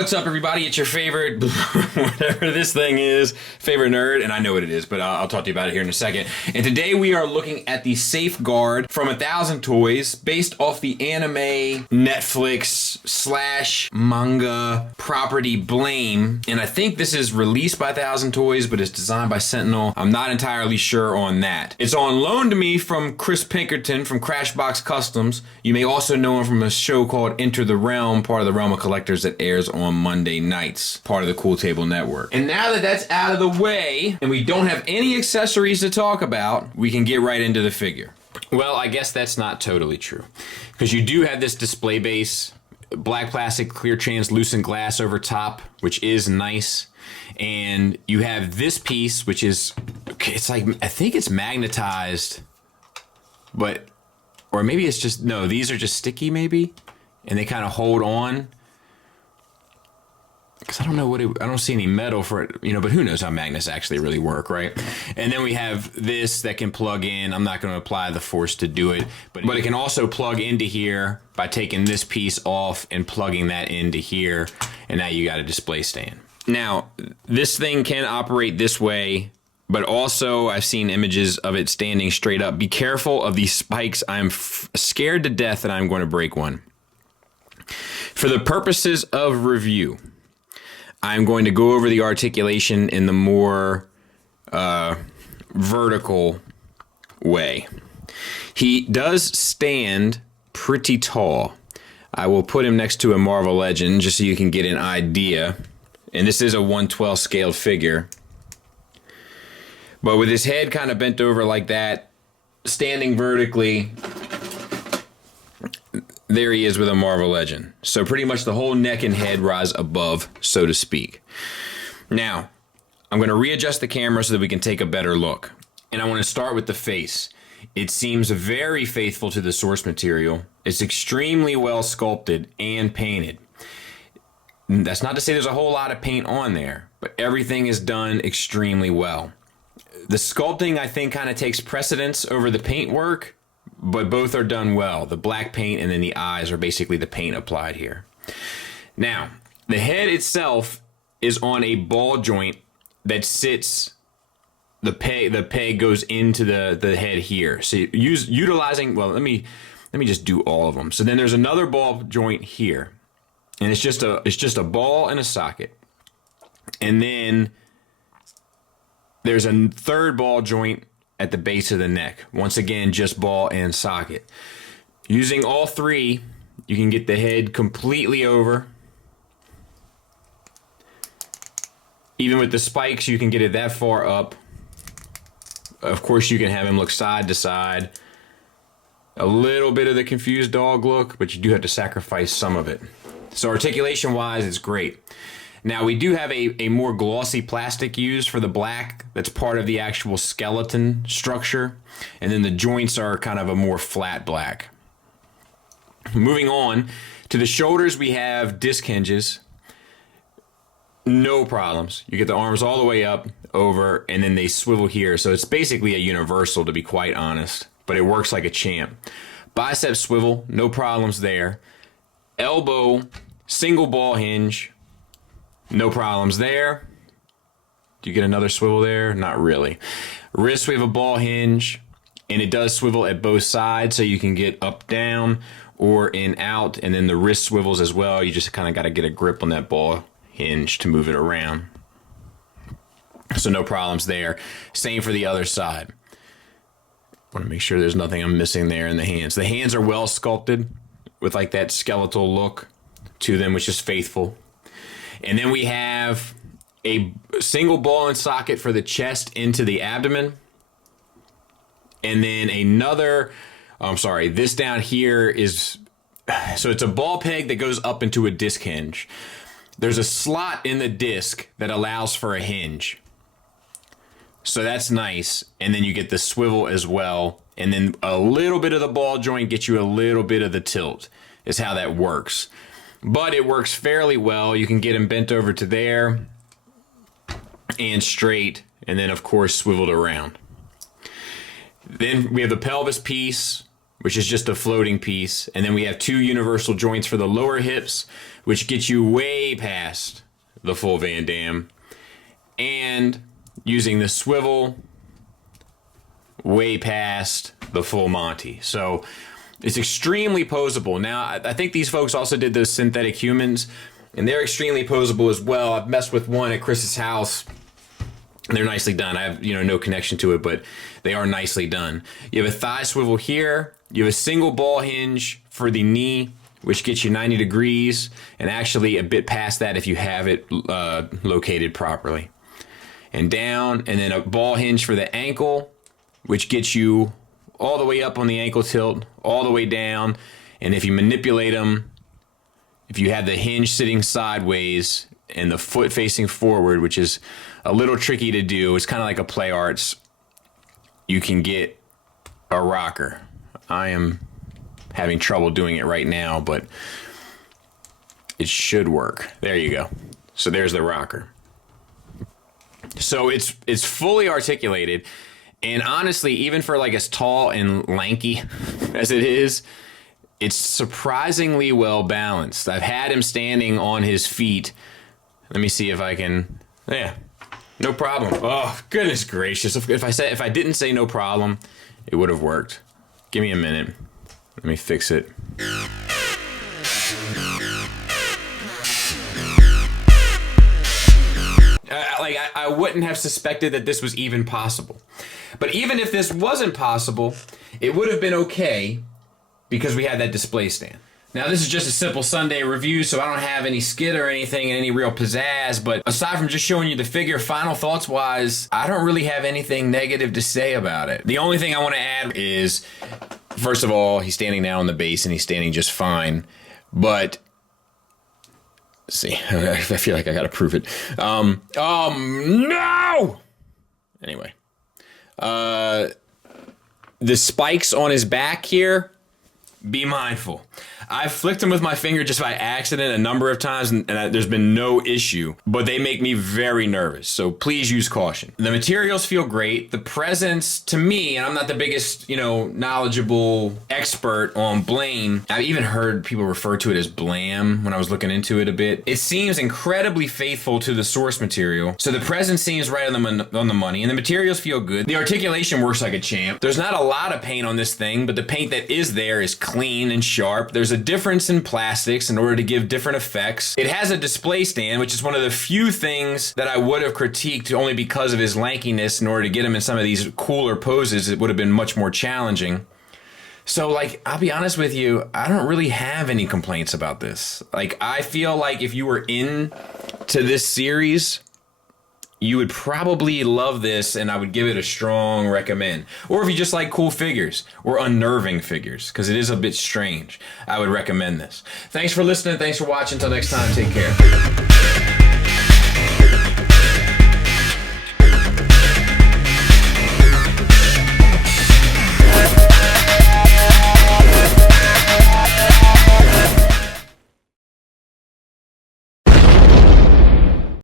What's up, everybody? It's your favorite, whatever this thing is, favorite nerd, and I know what it is, but I'll talk to you about it here in a second. And today we are looking at the Safeguard from 1000 Toys, based off the anime, Netflix / manga property Blame. And I think this is released by 1000 Toys, but it's designed by Sentinel. I'm not entirely sure on that. It's on loan to me from Chris Pinkerton from Crashbox Customs. You may also know him from a show called Enter the Realm, part of the Realm of Collectors that airs on Monday nights, part of the Cool Table Network. And now that that's out of the way, and we don't have any accessories to talk about, we can get right into the figure. Well, I guess that's not totally true, because you do have this display base, black plastic, clear translucent glass over top, which is nice. And you have this piece, which is, it's like, I think it's magnetized, but, or maybe it's just, no, these are just sticky maybe, and they kind of hold on. Because I don't know what I don't see any metal for it, you know, but who knows how magnets actually really work, right? And then we have this that can plug in. I'm not going to apply the force to do it, but it can also plug into here by taking this piece off and plugging that into here. And now you got a display stand. Now, this thing can operate this way, but also I've seen images of it standing straight up. Be careful of these spikes. I'm scared to death that I'm going to break one. For the purposes of review, I'm going to go over the articulation in the more vertical way. He does stand pretty tall. I will put him next to a Marvel Legend just so you can get an idea. And this is a 1/12 scaled figure. But with his head kind of bent over like that, standing vertically, there he is with a Marvel Legend. So pretty much the whole neck and head rise above, so to speak. Now, I'm going to readjust the camera so that we can take a better look. And I want to start with the face. It seems very faithful to the source material. It's extremely well sculpted and painted. That's not to say there's a whole lot of paint on there, but everything is done extremely well. The sculpting, I think, kind of takes precedence over the paint work, but both are done well. The black paint and then the eyes are basically the paint applied here. Now, the head itself is on a ball joint that sits, the peg goes into the head here. So utilizing, well, let me just do all of them. So then there's another ball joint here. And it's just a ball and a socket. And then there's a third ball joint at the base of the neck. Once again, just ball and socket. Using all three, you can get the head completely over. Even with the spikes, you can get it that far up. Of course, you can have him look side to side. A little bit of the confused dog look, but you do have to sacrifice some of it. So articulation-wise, it's great. Now, we do have a more glossy plastic used for the black that's part of the actual skeleton structure. And then the joints are kind of a more flat black. Moving on, to the shoulders, we have disc hinges. No problems. You get the arms all the way up, over, and then they swivel here. So it's basically a universal, to be quite honest. But it works like a champ. Bicep swivel, no problems there. Elbow, single ball hinge. No problems there. Do you get another swivel there? Not really. Wrist, we have a ball hinge, and it does swivel at both sides, so you can get up, down, or in, out, and then the wrist swivels as well. You just kind of got to get a grip on that ball hinge to move it around. So no problems there. Same for the other side. Want to make sure there's nothing I'm missing there in the hands. The hands are well sculpted with like that skeletal look to them, which is faithful. And then we have a single ball and socket for the chest into the abdomen. And then another, this down here is, so it's a ball peg that goes up into a disc hinge. There's a slot in the disc that allows for a hinge. So that's nice. And then you get the swivel as well. And then a little bit of the ball joint gets you a little bit of the tilt, is how that works. But it works fairly well. You can get them bent over to there and straight, and then of course swiveled around. Then we have the pelvis piece, which is just a floating piece. And then we have 2 universal joints for the lower hips, which gets you way past the full Van Damme. And using the swivel way past the full Monty. So it's extremely posable. Now, I think these folks also did those synthetic humans, and they're extremely posable as well. I've messed with one at Chris's house. They're nicely done. I have, no connection to it, but they are nicely done. You have a thigh swivel here. You have a single ball hinge for the knee, which gets you 90 degrees, and actually a bit past that if you have it located properly. And down, and then a ball hinge for the ankle, which gets you all the way up on the ankle tilt, all the way down. And if you manipulate them, if you have the hinge sitting sideways and the foot facing forward, which is a little tricky to do, it's kind of like a play arts, you can get a rocker. I am having trouble doing it right now, but it should work. There you go. So there's the rocker. So it's fully articulated, and honestly, even for like as tall and lanky as it is, it's surprisingly well balanced. I've had him standing on his feet. Let me see if I can. Yeah, no problem. Oh, goodness gracious! If I didn't say no problem, it would have worked. Give me a minute. Let me fix it. I wouldn't have suspected that this was even possible. But even if this wasn't possible, it would have been okay because we had that display stand. Now, this is just a simple Sunday review, so I don't have any skid or anything and any real pizzazz, but aside from just showing you the figure, final thoughts-wise, I don't really have anything negative to say about it. The only thing I want to add is, first of all, he's standing now on the base and he's standing just fine, but see, I feel like I gotta prove it. No! Anyway. The spikes on his back here, be mindful. I've flicked them with my finger just by accident a number of times, and there's been no issue, but they make me very nervous, so please use caution. The materials feel great. The presence, to me, and I'm not the biggest, knowledgeable expert on blame. I've even heard people refer to it as blam when I was looking into it a bit. It seems incredibly faithful to the source material, so the presence seems right on the money, and the materials feel good. The articulation works like a champ. There's not a lot of paint on this thing, but the paint that is there is clean and sharp. There's a difference in plastics in order to give different effects. It has a display stand, which is one of the few things that I would have critiqued only because of his lankiness. In order to get him in some of these cooler poses, it would have been much more challenging. So, I'll be honest with you, I don't really have any complaints about this. I feel like if you were into this series, you would probably love this, and I would give it a strong recommend. Or if you just like cool figures or unnerving figures, because it is a bit strange, I would recommend this. Thanks for listening. Thanks for watching. Until next time, take care.